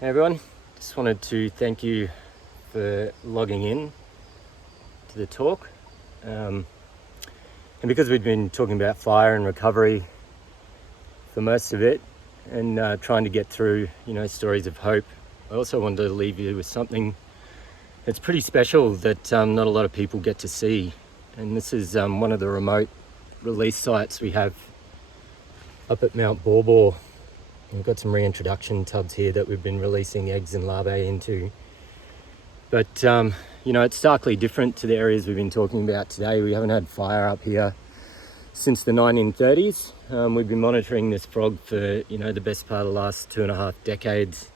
Hey everyone, just wanted to thank you for logging in to the talk. And because we've been talking about fire and recovery for most of it and trying to get through, stories of hope, I also wanted to leave you with something that's pretty special that not a lot of people get to see. And this is one of the remote release sites we have up at Mount Baw. We've got some reintroduction tubs here that we've been releasing eggs and larvae into. But, it's starkly different to the areas we've been talking about today. We haven't had fire up here since the 1930s. We've been monitoring this frog for, the best part of the last 2.5 decades.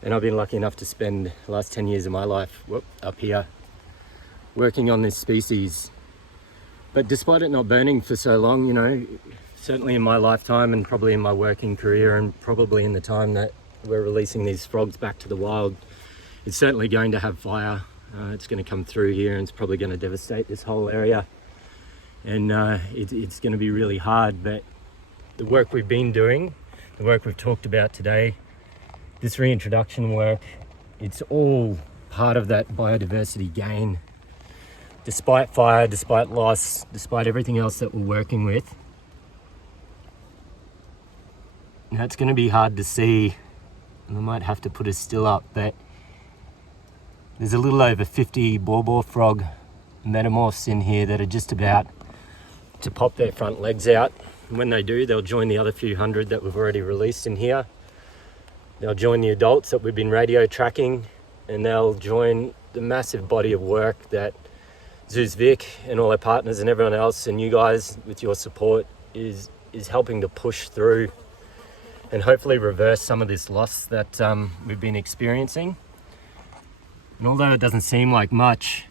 And I've been lucky enough to spend the last 10 years of my life up here working on this species. But despite it not burning for so long, certainly in my lifetime and probably in my working career and probably in the time that we're releasing these frogs back to the wild, it's certainly going to have fire. It's going to come through here and it's probably going to devastate this whole area. And it's going to be really hard, but the work we've been doing, the work we've talked about today, this reintroduction work, it's all part of that biodiversity gain. Despite fire, despite loss, despite everything else that we're working with, now it's going to be hard to see, and I might have to put a still up, but there's a little over 50 Baw frog metamorphs in here that are just about to pop their front legs out. And when they do, they'll join the other few hundred that we've already released in here. They'll join the adults that we've been radio tracking, and they'll join the massive body of work that Zeus Vic and all our partners and everyone else and you guys with your support is helping to push through and hopefully reverse some of this loss that we've been experiencing. And although it doesn't seem like much,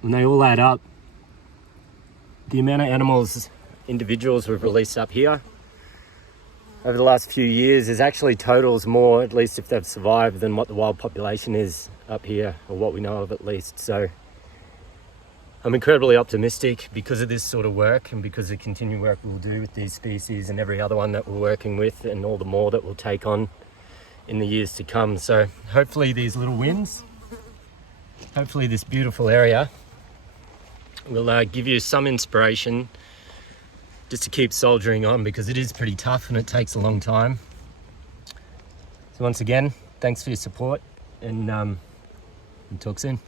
when they all add up, the amount of animals, individuals we've released up here over the last few years is actually totals more, at least if they've survived, than what the wild population is up here, or what we know of at least. So I'm incredibly optimistic because of this sort of work and because of the continued work we'll do with these species and every other one that we're working with and all the more that we'll take on in the years to come. So hopefully these little wins, hopefully this beautiful area will give you some inspiration just to keep soldiering on, because it is pretty tough and it takes a long time. So once again, thanks for your support and we'll talk soon.